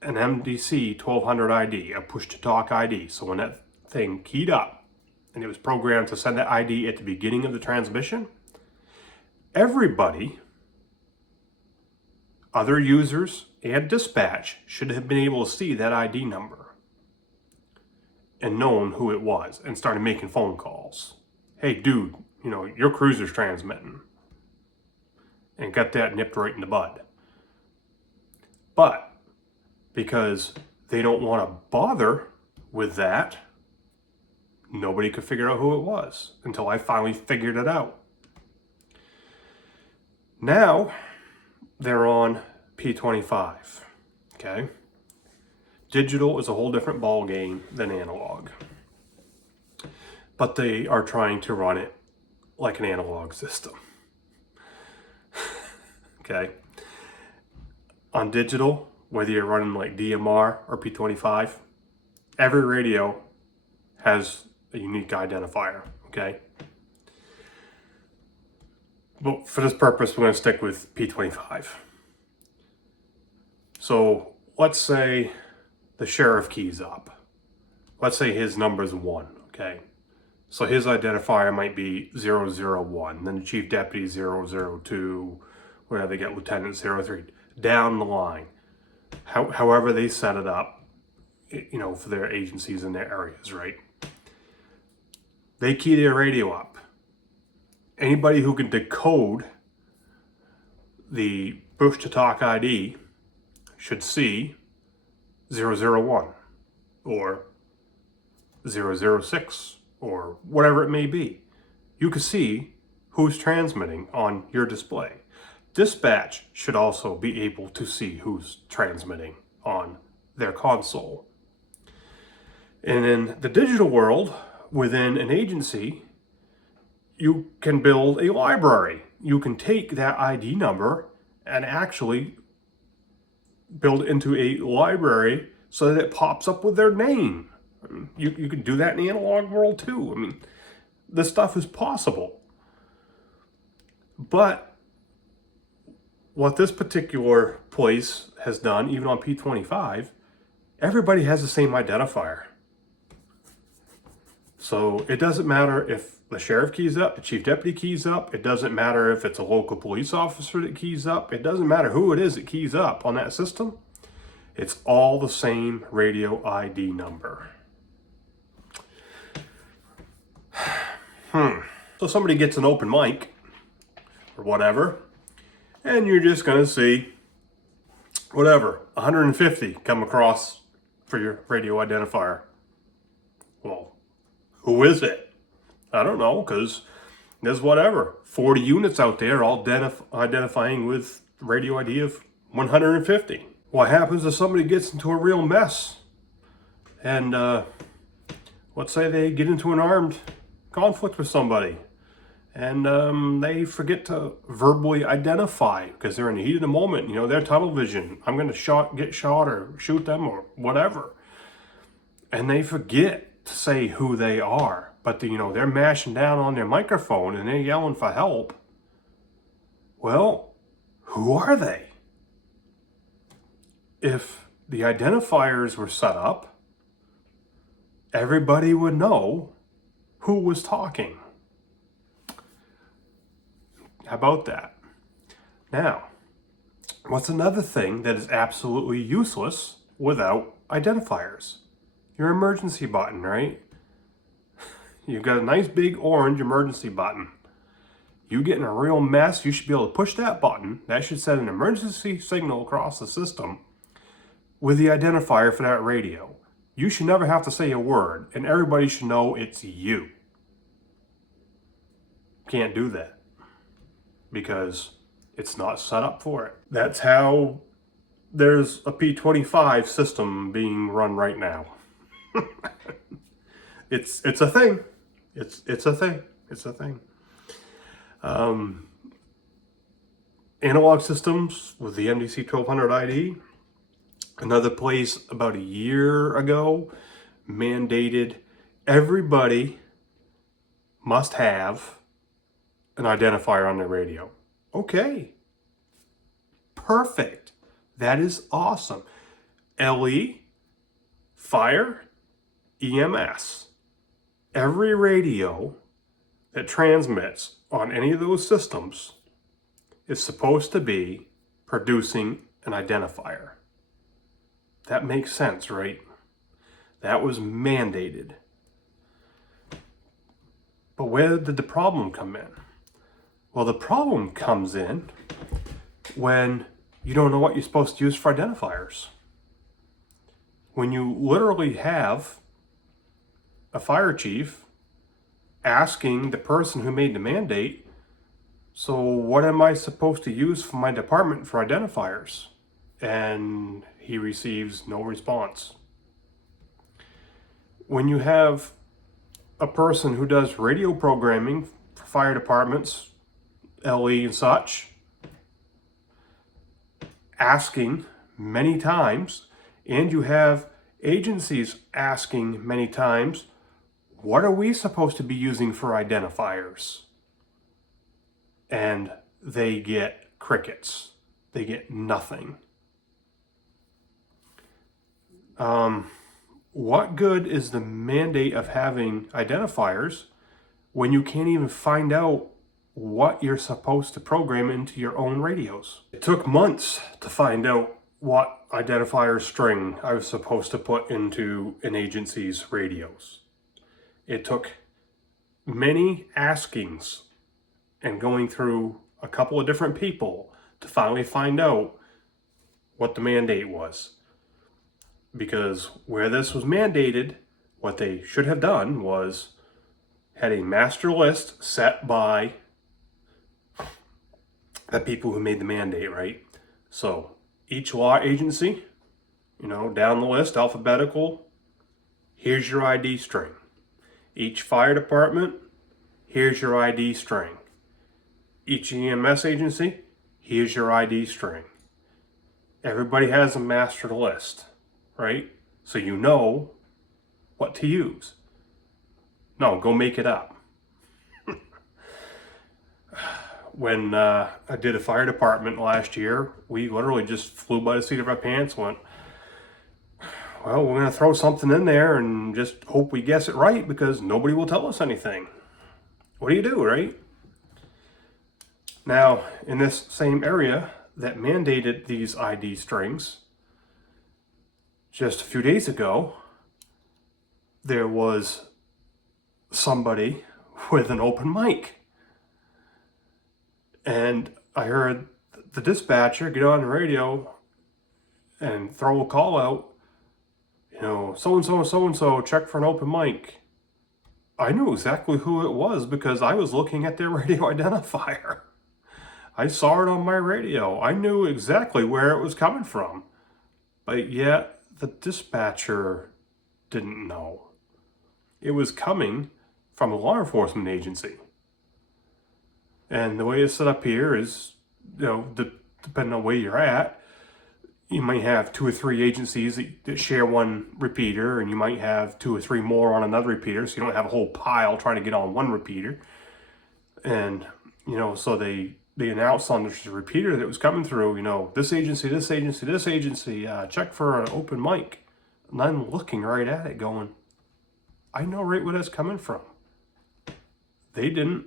an MDC 1200 ID, a push-to-talk ID, so when that thing keyed up and it was programmed to send that ID at the beginning of the transmission, everybody, other users and dispatch, should have been able to see that ID number and known who it was and started making phone calls. Hey, dude, your cruiser's transmitting. And got that nipped right in the bud. But because they don't want to bother with that. Nobody could figure out who it was until I finally figured it out. Now they're on P25, okay? Digital is a whole different ball game than analog. But they are trying to run it like an analog system. Okay? On digital, whether you're running like DMR or P25, every radio has a unique identifier, okay? But for this purpose, we're going to stick with P25. So let's say the sheriff keys up. Let's say his number is 1, okay? So his identifier might be 001, then the chief deputy 002, whatever, they get lieutenant 03, down the line. However they set it up, you know, for their agencies in their areas, right? They key their radio up. Anybody who can decode the push to talk ID should see 001 or 006 or whatever it may be. You can see who's transmitting on your display. Dispatch should also be able to see who's transmitting on their console. And in the digital world, within an agency, you can build a library. You can take that ID number and actually build it into a library so that it pops up with their name. I mean, you can do that in the analog world too. I mean, this stuff is possible. But what this particular place has done, even on P25, everybody has the same identifier. So it doesn't matter if the sheriff keys up, the chief deputy keys up. It doesn't matter if it's a local police officer that keys up. It doesn't matter who it is that keys up on that system. It's all the same radio ID number. So somebody gets an open mic or whatever, and you're just going to see whatever, 150 come across for your radio identifier. Well, who is it? I don't know, because there's whatever, 40 units out there all identifying with radio ID of 150. What happens if somebody gets into a real mess? And let's say they get into an armed conflict with somebody, and they forget to verbally identify because they're in the heat of the moment. You know, their tunnel vision. I'm going to get shot or shoot them or whatever. And they forget to say who they are. But, they're mashing down on their microphone and they're yelling for help. Well, who are they? If the identifiers were set up, everybody would know who was talking. How about that? Now, what's another thing that is absolutely useless without identifiers? Your emergency button, right? You've got a nice big orange emergency button. You get in a real mess, you should be able to push that button. That should send an emergency signal across the system with the identifier for that radio. You should never have to say a word, and everybody should know it's you. Can't do that because it's not set up for it. That's how there's a P25 system being run right now. It's a thing. It's a thing. It's a thing. Analog systems with the MDC 1200 ID. Another place about a year ago mandated everybody must have an identifier on their radio. Okay. Perfect. That is awesome. LE, fire, EMS. Every radio that transmits on any of those systems is supposed to be producing an identifier. That makes sense, right? That was mandated. But where did the problem come in? Well, the problem comes in when you don't know what you're supposed to use for identifiers. when you literally have a fire chief asking the person who made the mandate, so what am I supposed to use for my department for identifiers? And he receives no response. When you have a person who does radio programming for fire departments, LE and such, asking many times, and you have agencies asking many times, what are we supposed to be using for identifiers? And they get crickets. They get nothing. What good is the mandate of having identifiers when you can't even find out what you're supposed to program into your own radios? It took months to find out what identifier string I was supposed to put into an agency's radios. It took many askings and going through a couple of different people to finally find out what the mandate was. Because where this was mandated, what they should have done was had a master list set by the people who made the mandate, right? So each law agency, down the list, alphabetical, here's your ID string. Each fire department, here's your ID string. Each EMS agency, here's your ID string. Everybody has a master list, right? So you know what to use. No, go make it up. When I did a fire department last year, we literally just flew by the seat of our pants, went, well, we're going to throw something in there and just hope we guess it right because nobody will tell us anything. What do you do, right? Now, in this same area that mandated these ID strings, just a few days ago, there was somebody with an open mic. And I heard the dispatcher get on the radio and throw a call out, so-and-so, check for an open mic. I knew exactly who it was because I was looking at their radio identifier. I saw it on my radio. I knew exactly where it was coming from. But yet, the dispatcher didn't know. It was coming from a law enforcement agency. And the way it's set up here is, depending on where you're at, you might have 2 or 3 agencies that share one repeater, and you might have 2 or 3 more on another repeater, so you don't have a whole pile trying to get on one repeater. And, so they announced on this repeater that was coming through, this agency, check for an open mic. And I'm looking right at it going, I know right where that's coming from. They didn't.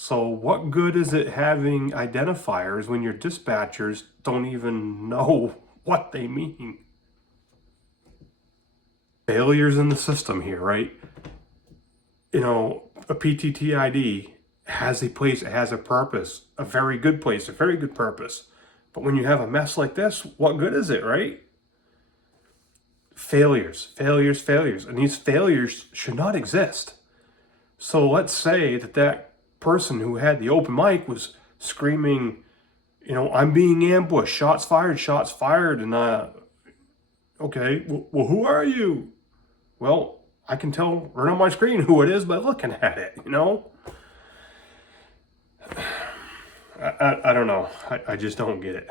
So what good is it having identifiers when your dispatchers don't even know what they mean? Failures in the system here, right? A PTT ID has a place, it has a purpose, a very good place, a very good purpose. But when you have a mess like this, what good is it, right? Failures. And these failures should not exist. So let's say that person who had the open mic was screaming, I'm being ambushed, shots fired, and okay, well, who are you? Well, I can tell right on my screen who it is by looking at it, I don't know. I just don't get it.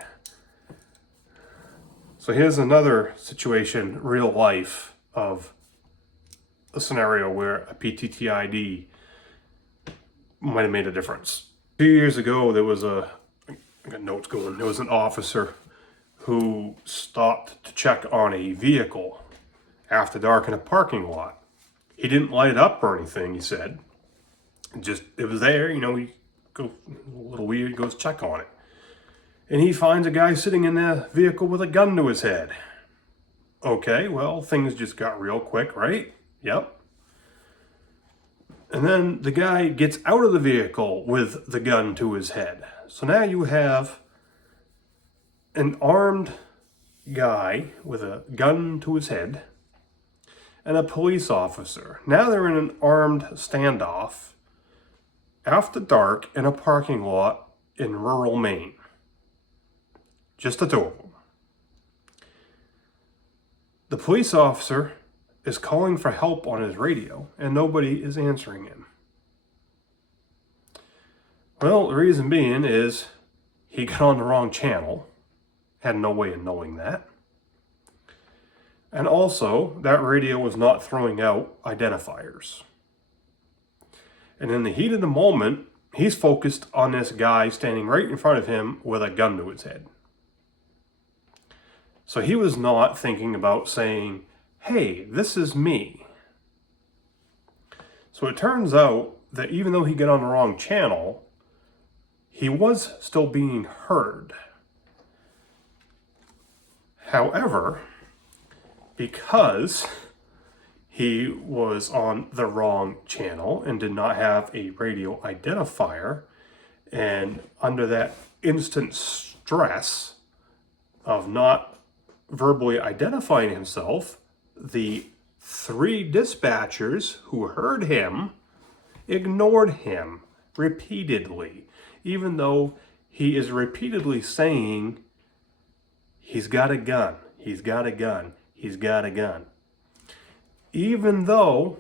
So here's another situation, real life, of a scenario where a PTT ID might have made a difference. 2 years ago, there was I got notes going. There was an officer who stopped to check on a vehicle after dark in a parking lot. He didn't light it up or anything, he said. It was there, he go a little weird, goes check on it. And he finds a guy sitting in the vehicle with a gun to his head. Okay, well, things just got real quick, right? Yep. And then the guy gets out of the vehicle with the gun to his head. So now you have an armed guy with a gun to his head and a police officer. Now they're in an armed standoff after dark in a parking lot in rural Maine. Just the two of them. The police officer is calling for help on his radio, and nobody is answering him. Well, the reason being is he got on the wrong channel. Had no way of knowing that. And also, that radio was not throwing out identifiers. And in the heat of the moment, he's focused on this guy standing right in front of him with a gun to his head. So he was not thinking about saying, hey, this is me. So it turns out that even though he got on the wrong channel, he was still being heard. However, because he was on the wrong channel and did not have a radio identifier, and under that instant stress of not verbally identifying himself, the 3 dispatchers who heard him ignored him repeatedly, even though he is repeatedly saying, he's got a gun, he's got a gun, he's got a gun. Even though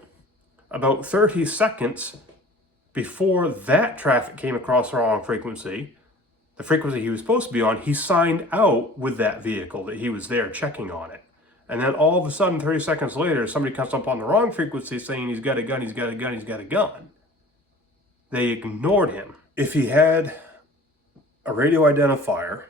about 30 seconds before that traffic came across the wrong frequency, the frequency he was supposed to be on, he signed out with that vehicle that he was there checking on it. And then all of a sudden, 30 seconds later, somebody comes up on the wrong frequency saying he's got a gun, he's got a gun, he's got a gun. They ignored him. If he had a radio identifier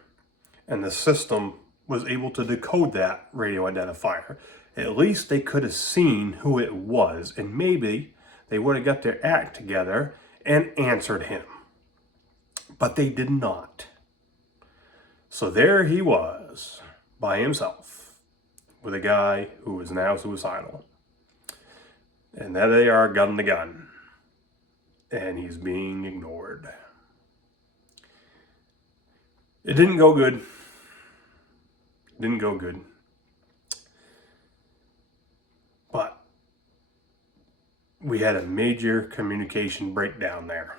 and the system was able to decode that radio identifier, at least they could have seen who it was, and maybe they would have got their act together and answered him. But they did not. So there he was, by himself, with a guy who was now suicidal. And there they are, gun to gun. And he's being ignored. It didn't go good. Didn't go good. But we had a major communication breakdown there.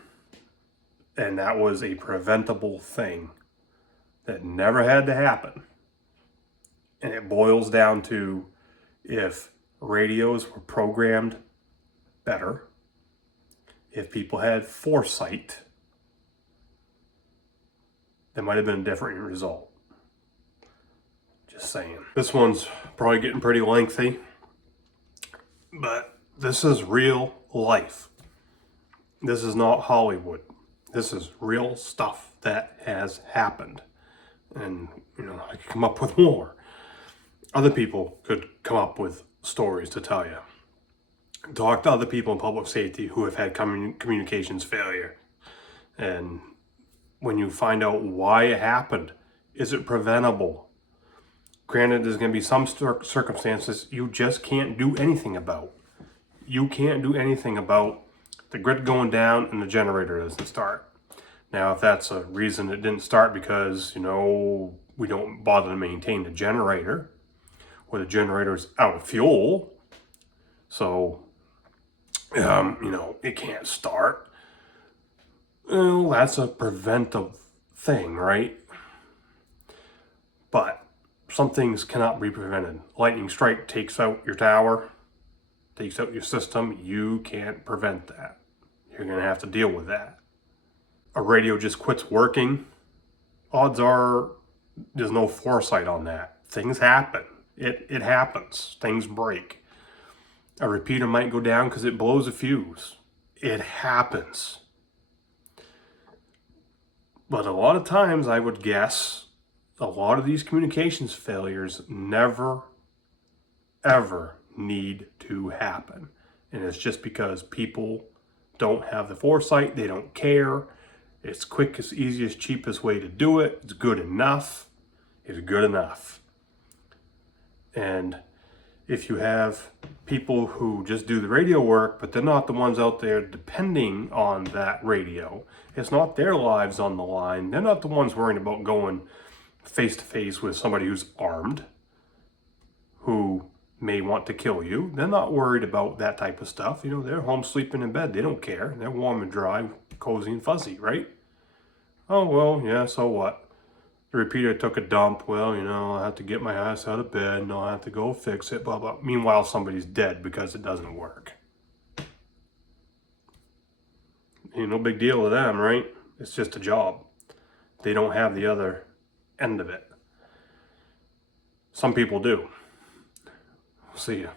And that was a preventable thing that never had to happen. And it boils down to, if radios were programmed better, if people had foresight, there might have been a different result. Just saying. This one's probably getting pretty lengthy, but this is real life. This is not Hollywood. This is real stuff that has happened. And, I could come up with more. Other people could come up with stories to tell you. Talk to other people in public safety who have had communications failure. And when you find out why it happened, is it preventable? Granted, there's going to be some circumstances you just can't do anything about. You can't do anything about the grid going down and the generator doesn't start. Now, if that's a reason it didn't start because, we don't bother to maintain the generator, or the generator's out of fuel, so, it can't start, well, that's a preventive thing, right? But some things cannot be prevented. Lightning strike takes out your tower, takes out your system. You can't prevent that. You're going to have to deal with that. A radio just quits working. Odds are there's no foresight on that. Things happen. It happens. Things break. A repeater might go down because it blows a fuse. It happens. But a lot of times, I would guess, a lot of these communications failures never, ever need to happen. And it's just because people don't have the foresight, they don't care. It's quickest, easiest, cheapest way to do it. It's good enough. It's good enough. And if you have people who just do the radio work, but they're not the ones out there depending on that radio, it's not their lives on the line. They're not the ones worrying about going face to face with somebody who's armed, who may want to kill you, they're not worried about that type of stuff. You know, they're home sleeping in bed. They don't care. They're warm and dry, cozy and fuzzy, right? Oh, well, yeah, so what? The repeater took a dump. Well, you know, I have to get my ass out of bed. No, I have to go fix it, blah, blah. Meanwhile, somebody's dead because it doesn't work. No big deal to them, right? It's just a job. They don't have the other end of it. Some people do. See ya.